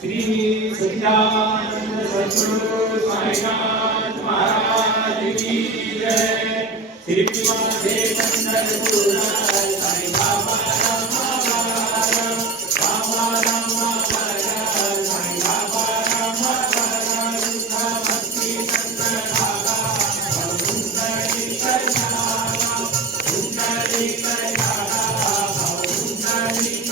श्री सच्चिदानंद सद्गुरु साईनाथ महाराज की जय। श्री माझे पंढरपूर साई बाबा राम बाबा राम साई बाबा राम भक्ती बाबा कुंडली कशाला कुंडली कशाला कुंडली